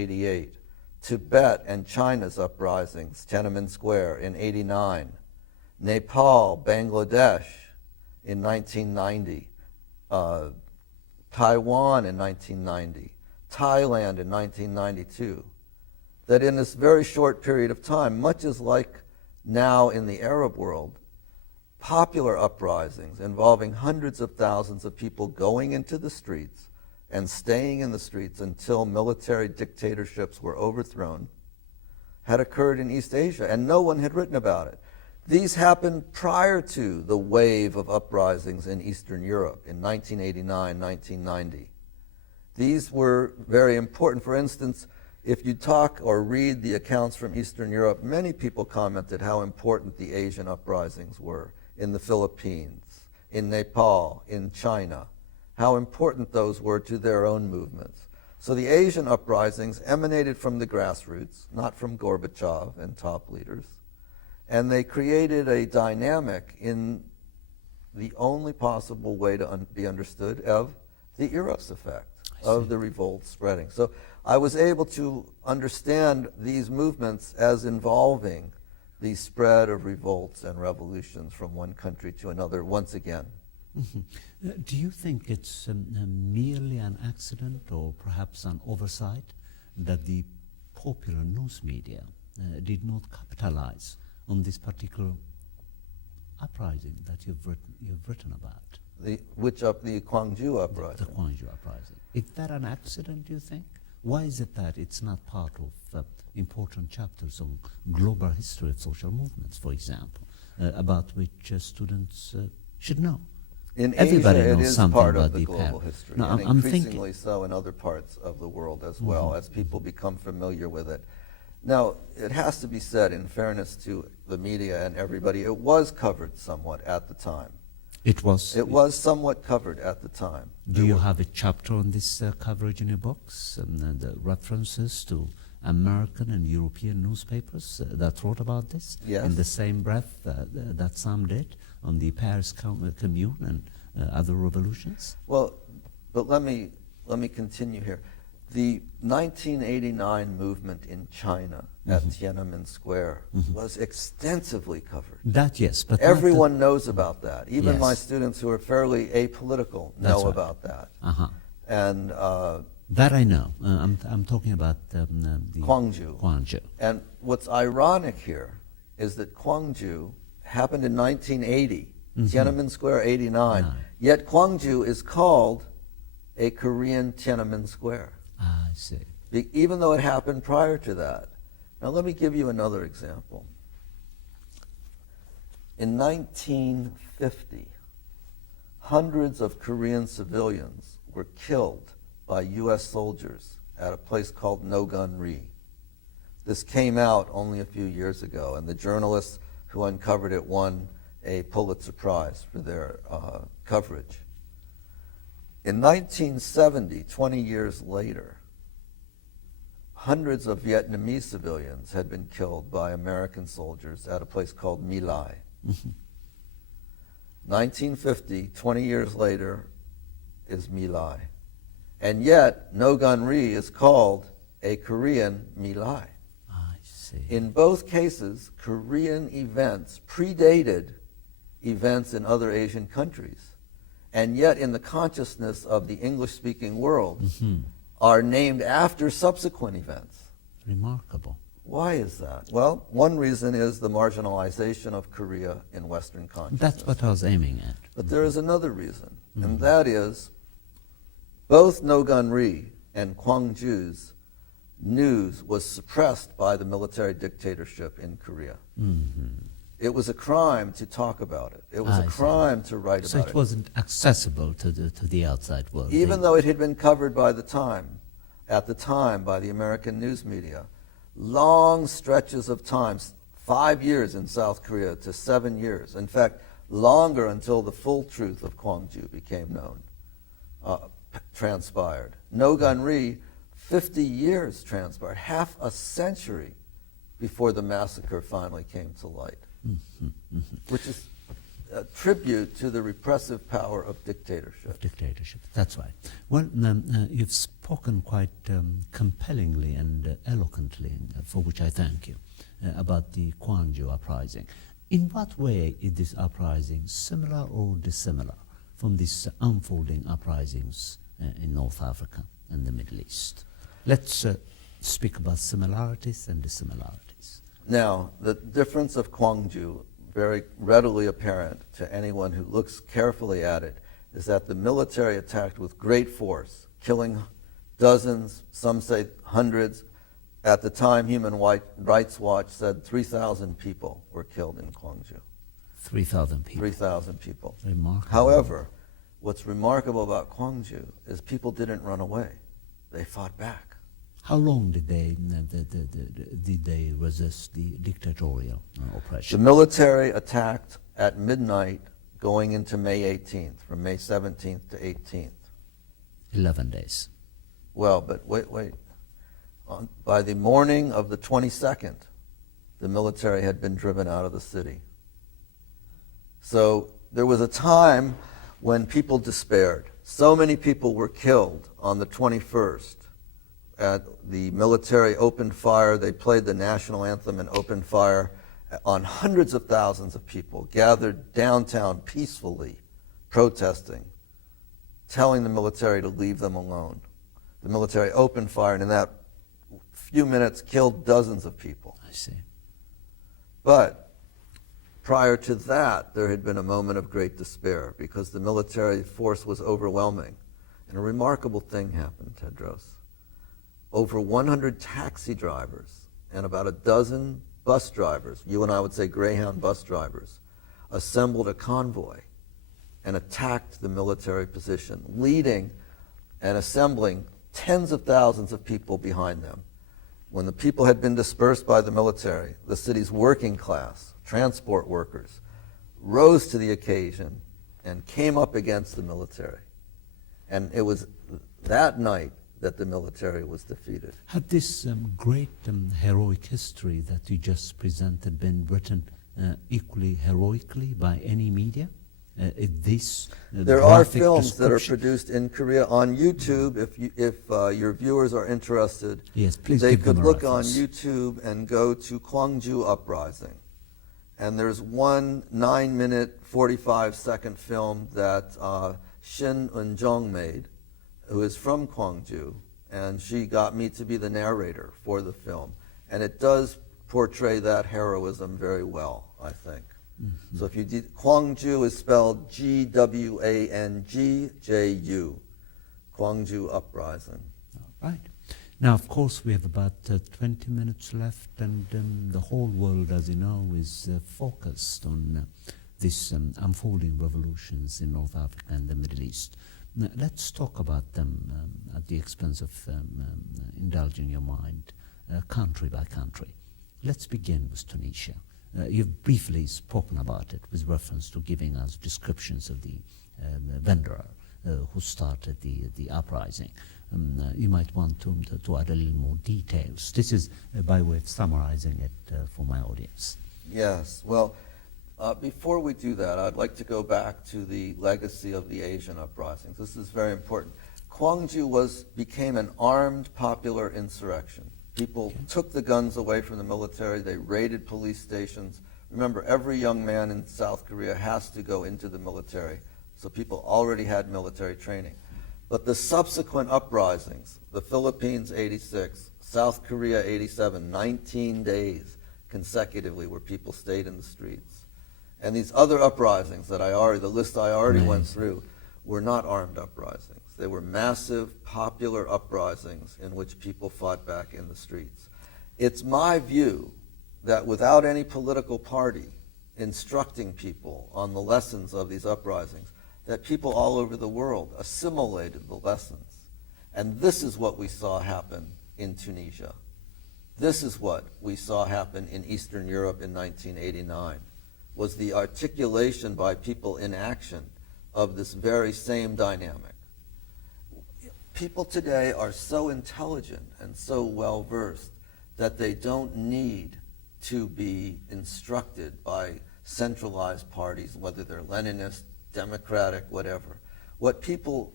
1988, Tibet and China's uprisings, Tiananmen Square in 89, Nepal, Bangladesh in 1990, Taiwan in 1990, Thailand in 1992, that in this very short period of time, much as like now in the Arab world, popular uprisings involving hundreds of thousands of people going into the streets and staying in the streets until military dictatorships were overthrown had occurred in East Asia, and no one had written about it. These happened prior to the wave of uprisings in Eastern Europe in 1989, 1990. These were very important. For instance, if you talk or read the accounts from Eastern Europe, many people commented how important the Asian uprisings were in the Philippines, in Nepal, in China, how important those were to their own movements. So the Asian uprisings emanated from the grassroots, not from Gorbachev and top leaders, and they created a dynamic in the only possible way to be understood of the Eros effect, of the revolt spreading. So I was able to understand these movements as involving the spread of revolts and revolutions from one country to another once again. Do you think it's merely an accident or perhaps an oversight that the popular news media did not capitalize on this particular uprising that you've written about? The Gwangju uprising? The Gwangju uprising. Is that an accident, do you think? Why is it that it's not part of important chapters on global history of social movements, for example, about which students should know? In Everybody Asia, knows it is something part about of the the global past. history, No, and I'm increasingly thinking. so in other parts of the world as well, as people become familiar with it. Now, it has to be said, in fairness to the media and everybody, it was covered somewhat at the time. It was somewhat covered at the time. Do you have a chapter on this coverage in your books, and the references to American and European newspapers that wrote about this? Yes. In the same breath that some did on the Paris Commune and other revolutions? Well, but let me continue here. The 1989 movement in China at Tiananmen Square was extensively covered. That, yes, but everyone knows about that. Even Yes. my students who are fairly apolitical know right. about that. And that I know. I'm talking about the Gwangju. And what's ironic here is that Gwangju happened in 1980, Tiananmen Square 89. Yet Gwangju is called a Korean Tiananmen Square. I see. Even though it happened prior to that. Now let me give you another example. In 1950, hundreds of Korean civilians were killed by U.S. soldiers at a place called Nogun-ri. This came out only a few years ago, and the journalists who uncovered it won a Pulitzer Prize for their coverage. In 1970, 20 years later, hundreds of Vietnamese civilians had been killed by American soldiers at a place called My Lai. 1950, 20 years later, is My Lai. And yet, Nogun-ri is called a Korean My Lai. I see. In both cases, Korean events predated events in other Asian countries. And yet, in the consciousness of the English-speaking world, are named after subsequent events. Remarkable. Why is that? Well, one reason is the marginalization of Korea in Western consciousness. That's what I was aiming at. But there is another reason, and that is both Nogun-ri and Gwangju's news was suppressed by the military dictatorship in Korea. It was a crime to talk about it. It was a crime to write about it. So it wasn't accessible to the outside world. Even though it had been covered by at the time by the American news media, long stretches of time, 5 years in South Korea to 7 years. In fact, longer until the full truth of Gwangju became known, transpired. Nogun-ri, 50 years transpired, half a century before the massacre finally came to light. Which is a tribute to the repressive power of dictatorship. Dictatorship, that's right. Well, you've spoken quite compellingly and eloquently, for which I thank you, about the Gwangju uprising. In what way is this uprising similar or dissimilar from these unfolding uprisings in North Africa and the Middle East? Let's speak about similarities and dissimilarities. Now, the difference of Gwangju, very readily apparent to anyone who looks carefully at it, is that the military attacked with great force, killing dozens, some say hundreds. At the time, Human Rights Watch said 3,000 people were killed in Gwangju. 3,000 people. 3,000 people. Remarkable. However, what's remarkable about Gwangju is people didn't run away. They fought back. How long did they resist the dictatorial oppression? The military attacked at midnight going into May 18th, from May 17th to 18th. 11 days. Well, but wait. By the morning of the 22nd, the military had been driven out of the city. So there was a time when people despaired. So many people were killed on the 21st. The military opened fire. They played the national anthem and opened fire on hundreds of thousands of people gathered downtown peacefully, protesting, telling the military to leave them alone. The military opened fire, and in that few minutes killed dozens of people. I see. But prior to that, there had been a moment of great despair because the military force was overwhelming. And a remarkable thing happened, Tedros. Over 100 taxi drivers and about a dozen bus drivers, you and I would say Greyhound bus drivers, assembled a convoy and attacked the military position, leading and assembling tens of thousands of people behind them. When the people had been dispersed by the military, the city's working class, transport workers, rose to the occasion and came up against the military. And it was that night that the military was defeated. Had this great heroic history that you just presented been written equally heroically by any media? There are films that are produced in Korea on YouTube. If your viewers are interested, yes, please they give them could a look on reference. YouTube and go to Gwangju Uprising. And there's one 9-minute, 45-second film that Shin Eun-jung made, who is from Gwangju, and she got me to be the narrator for the film. And it does portray that heroism very well, I think. Mm-hmm. So if you did, Gwangju is spelled Gwangju, Gwangju Uprising. All right. Now, of course, we have about 20 minutes left, and the whole world, as you know, is focused on these unfolding revolutions in North Africa and the Middle East. Now, let's talk about them at the expense of indulging your mind, country by country. Let's begin with Tunisia. You've briefly spoken about it with reference to giving us descriptions of the vendor who started the uprising. You might want to add a little more details. This is by way of summarizing it for my audience. Yes. Well, before we do that, I'd like to go back to the legacy of the Asian uprisings. This is very important. Gwangju became an armed popular insurrection. People took the guns away from the military. They raided police stations. Remember, every young man in South Korea has to go into the military. So people already had military training. But the subsequent uprisings, the Philippines 86, South Korea 87, 19 days consecutively where people stayed in the streets. And these other uprisings that the list I already went through, were not armed uprisings. They were massive, popular uprisings in which people fought back in the streets. It's my view that without any political party instructing people on the lessons of these uprisings, that people all over the world assimilated the lessons. And this is what we saw happen in Tunisia. This is what we saw happen in Eastern Europe in 1989, was the articulation by people in action of this very same dynamic. People today are so intelligent and so well-versed that they don't need to be instructed by centralized parties, whether they're Leninist, Democratic, whatever. What people